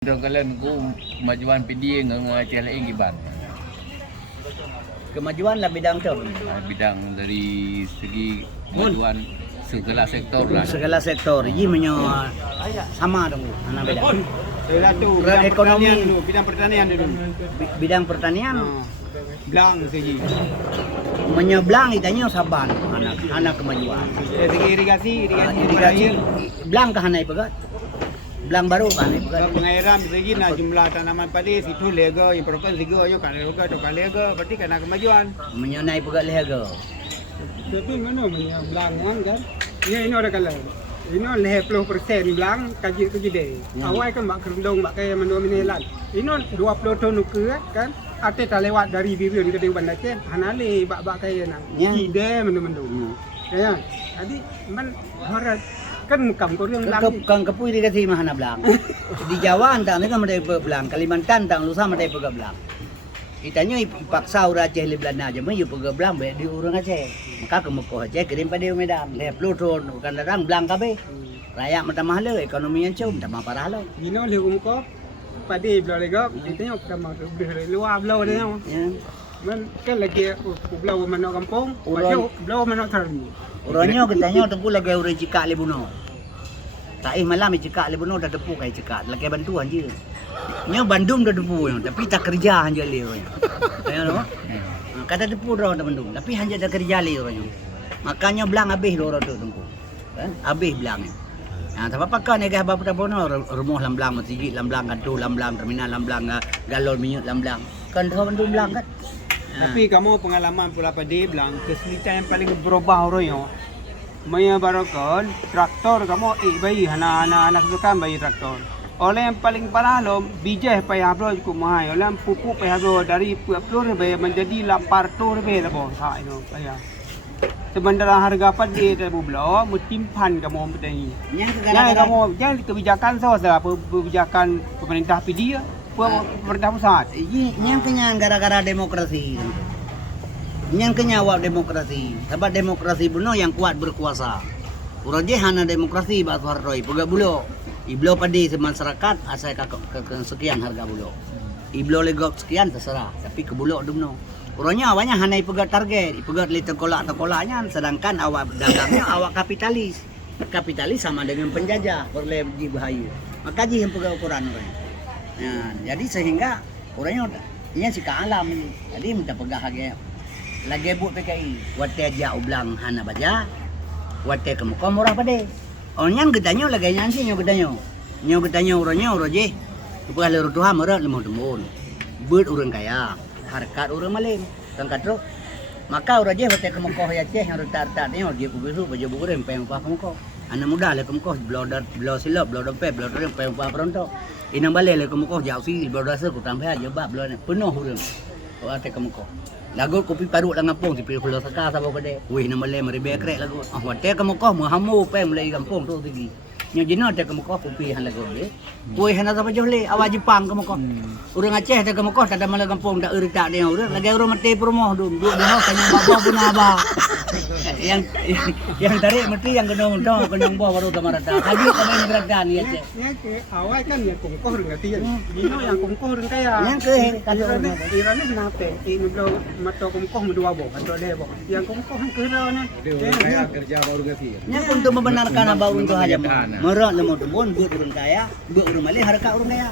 Kalian kemajuan PD ngajak lain giban. Kemajuan lah bidang tu. Bidang dari segi kemajuan segala sektor lah. Segala sektor. Ini menyo sama dong anak bidang. Itulah tu Bidang ekonomi dulu, bidang pertanian dulu. Bidang pertanian Belang segi. menyeblang itanya saban anak kemajuan. Segi irigasi Irigasi belang ke hanai pegat. Belang baru kan hanai pegat. pengairan segi nah jumlah tanaman padi situ lega yang perlukan sigo yo kan lega to lega berarti kena kemajuan. Menyonai pegat lehaga. Tapi mana punya belang kan? Ini ada kalau. Ini 50% belang kaji tu jadi. Awal kan mak kerundung mak kaya menua minelan. Ini 20 ton nuker kan? Ate tak lewat dari bibir di kedai bandar Aceh. Hanale bak kaya nang. Ide mendu-mendu. Ya. Jadi man harap kan mukam korang belang. Kang kepui irigasi mahana belang. Di Jawa antang kan medai belang, Kalimantan tang lusa medai pegat belang. Itanya ipaksa orang Aceh le Belanda aja, mai pegat belang be di orang Aceh. Maka kemuko Aceh kirim pada Medan. 50 ton bukan datang belang kabe. Rakyat mata mahal ekonomi yang cum, tak parah lo. Ini le muka padi belau lega, ditanya pertama beli luar belau dia. Man kan lagi belau mana kampung, belau mana terni. Orangnya katanya tempu lagi orang cekak le buno. Tak malam cekak le buno dah tepu kai cekak, lagi bantuan je. Nya Bandung dah tepu tapi tak kerja hanja le orangnya. Tanya no. Kata tepu dah Bandung, tapi hanja tak kerja le orangnya. Makanya belang habis lo orang tu tempu. Kan? Habis belang. Nah, tak apa kan negah apa dah bono rumah lam-lam masjid lam-lam kantor lam-lam terminal lam-lam galon minyak lam-lam. Kan dah Bandung belang kan. Tapi kamu pengalaman pula padi belang kesulitan yang paling berubah orang yo. Maya barokan traktor kamu bayi anak sukan bayi traktor. Oleh yang paling parah lo bijah payah bro cukup mahal. Oleh pupuk payah bro dari 20 ribu menjadi 80 ribu lah bos. Ha itu payah. Sementara harga padi ribu belau mutimpan kamu petani. Yang kamu yang kebijakan sahaja kebijakan pemerintah PD pemerintah pusat. Yang kenyan gara-gara demokrasi. Yang kenyawak demokrasi. Sebab demokrasi benar yang kuat berkuasa. Orang je hana demokrasi bahasa hartoi pegak bulo. Iblo padi masyarakat asal sekian harga bulo. Iblo legok sekian terserah, tapi ke bulo tu benar. Orangnya awalnya hana pegat target, pegat li terkolak-terkolaknya, sedangkan awak dagangnya awak kapitalis. Kapitalis sama dengan penjajah, boleh bahaya. Maka je yang pegat ukuran orang. Nah, jadi sehingga orangnya ini sika alam ni. Jadi minta pegah harga. Lagi buat PKI, wate aja ublang hana baja, wate kemuka murah pade. Orangnya gedanya lagi nyansi nyo gedanya. Nyo gedanya orangnya orang je. Upah lero Tuhan merah lemah demun. Buat orang kaya, harkat orang maling. Kan katro. Maka orang je wate kemuka ya Aceh yang retar-retar ni dia pubisu baju burem payung pa kemuka. Anak muda le kemuka belau silap, belau dompet, belau doreng payung pa pronto. Inang balik le kemuka jauh si belau dasar ku tambah aja bab belau ni penuh orang. Wate kemuka. Lagu kopi parut lang kampung si Pilo Saka sabaw ka de. Uy na mali maribekrek lagu. Ah wate ka mo ko hamu pa mulai kampung tu tigi. Nyo jino te ka mo ko kopi han lagu de. Uy hana sa pajole awa Jepang ka mo ko. Urang Aceh te ka mo ko tada mala kampung da urita de urang lagi urang mati promo dum du dah kanya babo punaba. Yang tarik mesti yang genong to genong bo baru tamarata. Haji kami ngerakdan ya Aceh. Yang ke awal kan yang kongkoh dengan tiyan. Dino yang kongkoh dengan kaya. Yang ke Irane kenapa? Ini belum mata kongkoh mendua bo, atau lebo. Yang kongkoh kan kerana. Kaya kerja baru ganti. Nya untuk membenarkan abah untuk haja. Merak lemot bon buat urang kaya, buat urang malih harga urang kaya.